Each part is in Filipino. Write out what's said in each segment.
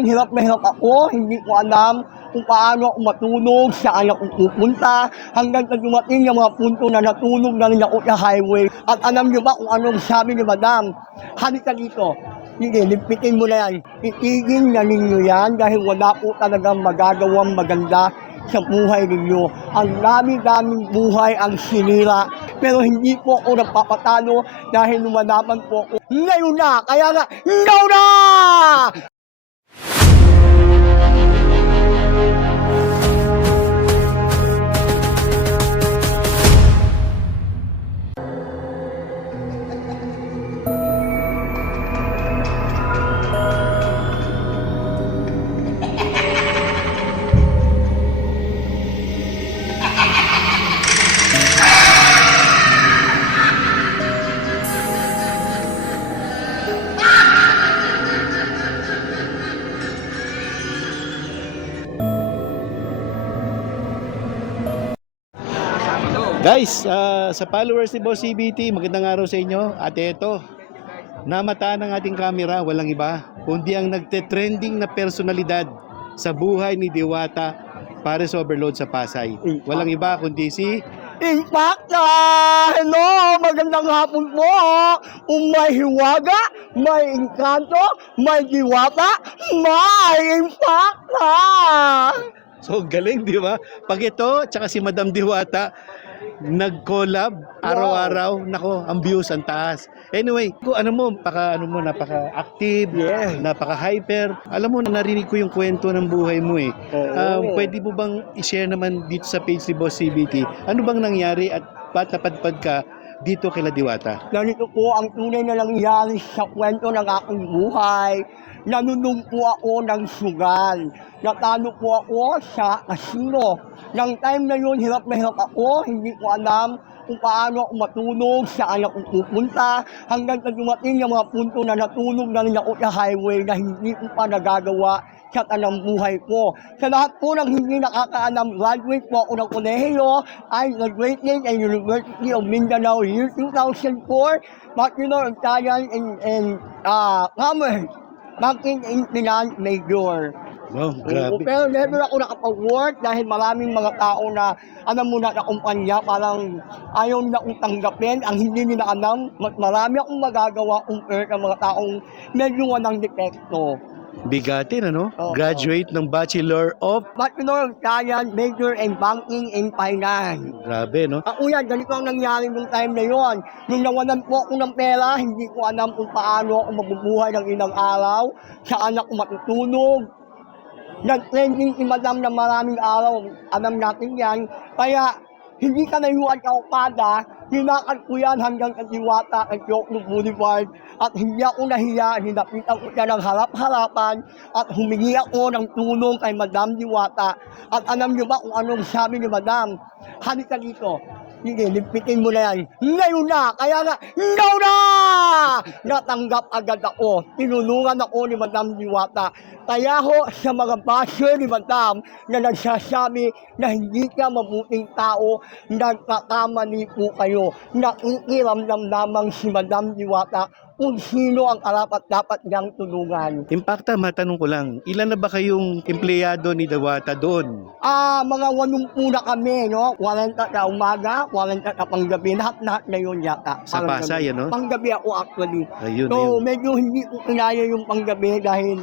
ngayon, hirap na hirap ako, hindi ko alam kung paano ako matulog, saan ako pupunta, hanggang sa dumating yung mga punto na natulog na rin ako sa highway. At alam niyo ba kung anong sabi ni Madam? Halika dito. Sige, lipitin mo na yan. Itigil na ninyo yan dahil wala po talagang magagawang maganda sa buhay ninyo. Ang dami-daming buhay ang sinira. Pero hindi po ako nagpapatalo dahil lumalaban po ako. Ngayon na! Kaya nga, now na! Guys, sa followers ni Boss CBT, magandang araw sa inyo. At ito, namataan ng ating camera, walang iba, kundi ang nagte-trending na personalidad sa buhay ni Diwata Pares Overload sa Pasay. Walang iba kundi si Impacta! Hello! Magandang hapon po! Kung may hiwaga, may engkanto, may diwata, may impacta! So galing, di ba? Pag ito, tsaka si Madam Diwata, nag-collab araw-araw, nako, ang views ang taas. Anyway, kung napaka-active, Yeah. napaka-hyper. Alam mo, narinig ko yung kwento ng buhay mo eh. Pwede mo bang i-share naman dito sa page ni Boss CBT? Ano bang nangyari at ba't napadpad ka dito kay Diwata? Ganito po ang tunay na nangyari sa kwento ng aking buhay. Nanunong po ako ng sugal. Natalo po ako sa kasino. Nang time na yun, hirap na hirap ako. Hindi ko alam kung paano ako matulog, saan ako pupunta. Hanggang sa dumating yung mga punto na natulog na rin ako sa highway na hindi ko pa nagagawa sa tanang buhay ko. Sa lahat po ng hindi nakakaalam, graduate po ako ng kolehiyo. I graduated at University of Mindanao year 2004. Bachelor of Science in Commerce. Banking and Finance major. Wow, grabe. Pero never ako nakapag-work dahil maraming mga tao na alam mo na kumpanya, parang ayaw nila akong tanggapin. Ang hindi nila alam, mas marami akong magagawa compare sa mga taong medyo walang depekto. Bigatin, ano? Oo. Graduate ng Bachelor of... Bachelor of Science, major in Banking and Finance. Grabe, no? Ako yan, ganito ang nangyari nung time na yon. Nung nawalan po ako ng pera, hindi ko alam kung paano ako mabubuhay ng ilang araw, saan ako matutulog. Nag-trending si Madam na maraming araw, alam natin yan. Kaya hindi ka nayuan ka ukada, hinakad ko yan hanggang sa Diwata at Jokno Boulevard. At hindi ako nahiya, hinapitan ko siya ng harap-harapan at humingi ako ng tulong kay Madam Diwata. At alam niyo ba kung anong sabi ni Madam? Halika dito. Sige, lipitin mo na yan. Ngayon na! Kaya nga, now na! Natanggap agad ako. Tinulungan ako ni Madam Diwata. Kaya ho, sa mga basher ni Madam na nagsasabi na hindi ka mabuting tao, nagkakamali po kayo. Nakikiramdam lamang si Madam Diwata kung sino ang karapat-dapat niyang tulungan. Impacta, matanong ko lang, ilan na ba kayong empleyado ni Diwata doon? Mga 80 na kami, no? 40 na umaga, 40 na panggabi, lahat na yun yata. Sa Parang Pasay, ganun. ano? Panggabi ako actually. Ayun, So, ayun. medyo hindi ko kinaya yung panggabi dahil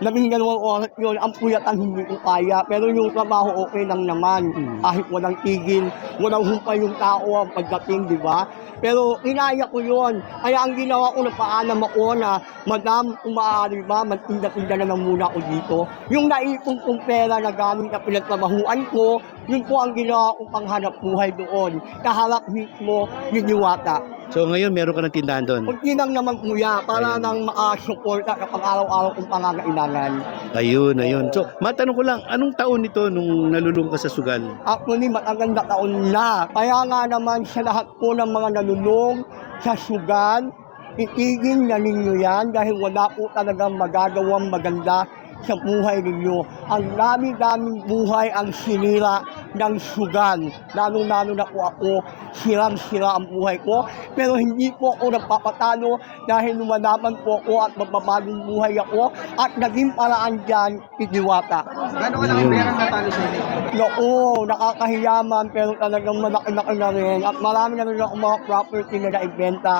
12 oras yun, ang puyatan hindi ko kaya. Pero yung trabaho okay lang naman. Kahit walang tigil, walang humpay yung tao ang pagdating, di ba? Pero inaya ko yun. Kaya ang ginawa ko, napaalam ako na, Madam, kung maaari ba, magtinda-tinda na lang muna ako dito. Yung naipong kong pera na galing sa pinagtrabahuan ko, yun po ang ginawa kong panghanap buhay doon. Kaharap mismo ni Diwata. So ngayon meron ka ng tindahan doon? Kunti lang naman kuya, para nang makasuporta sa pang-araw-araw kong pangangailangan. Ayun, ayun. So matanong ko lang, anong taon nito nung nalulung ka sa sugal? Actually, matagal na taon na. Kaya nga naman sa lahat po ng mga nalulong sa sugal, itigil na ninyo yan dahil wala po talagang magagawang maganda sa buhay ninyo. Ang dami-daming buhay ang sinira ng sugal. Lalo-lalo na po ako, sirang-sira ang buhay ko. Pero hindi po ako nagpapatalo dahil lumalaban po ako at magbabagong buhay ako at naging paraan dyan, Diwata. Gano'n ka lang ang perang natalo sa inyo? Oo, nakakahiyaman pero talagang malaki-laki na rin at marami na rin ako mga property na naibenta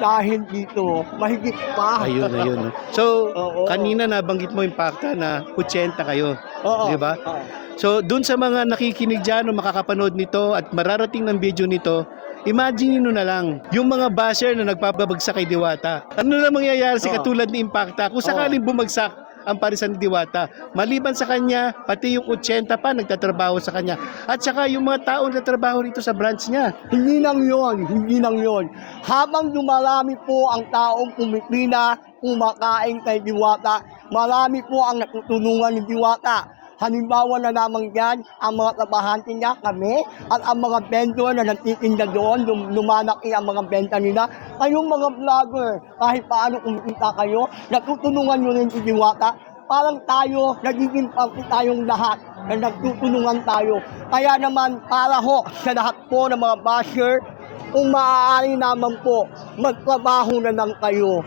dahil dito, mahigit pa. Ayun. So, Oo. kanina nabanggit mo yung pakta na 80 kayo. Oo. Di ba? Oo. So, dun sa mga nakikinig dyan o makakapanood nito at mararating ng video nito, imagine nyo na lang, yung mga basher na nagpapabagsak kay Diwata. Ano na mangyayari sa Oo. katulad ni Impacta kung sakaling bumagsak ang parisan ni Diwata? Maliban sa kanya, pati yung 80 pa nagtatrabaho sa kanya. At saka yung mga taong nagtatrabaho rito sa branch niya. Hindi lang yon. Habang dumarami po ang taong pumipila, kumakain kay Diwata, marami po ang natutulungan ni Diwata. Halimbawa na lamang yan, ang mga trabahante niya, kami, at ang mga vendor na nagtitinda doon, lumalaki ang mga benta nila. Kayong mga vlogger, kahit paano kumikita kayo, natutulungan nyo rin si Diwata. Parang tayo, nagiging parte tayong lahat na nagtutulungan tayo. Kaya naman, para ho sa lahat po ng mga basher, kung maaari naman po, magtrabaho na lang kayo.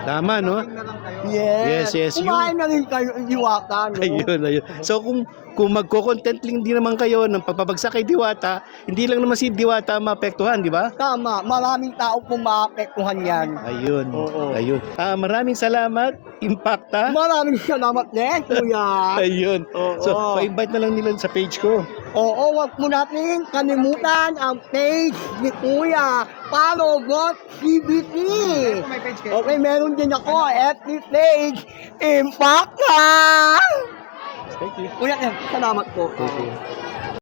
Tama, no? Yes. Yes. Kumain na rin kayo, Diwata. No? Ayun. So kung magko-content lang din naman kayo ng pagpapagsak kay Diwata, hindi lang naman si Diwata maapektuhan, di ba? Tama, maraming tao po maapektuhan yan. Ayun. Oo. Ayun. Maraming salamat, Impacta. Maraming salamat din, Kuya. Ayun. Oo. So, pa-invite na lang nila sa page ko. Oo, wag mo natin kalimutan ang page ni Kuya, Palogot CBT. May page kayo? Okay, meron din ako, FB page, Impact Thank you. Kuya, salamat po. Thank you.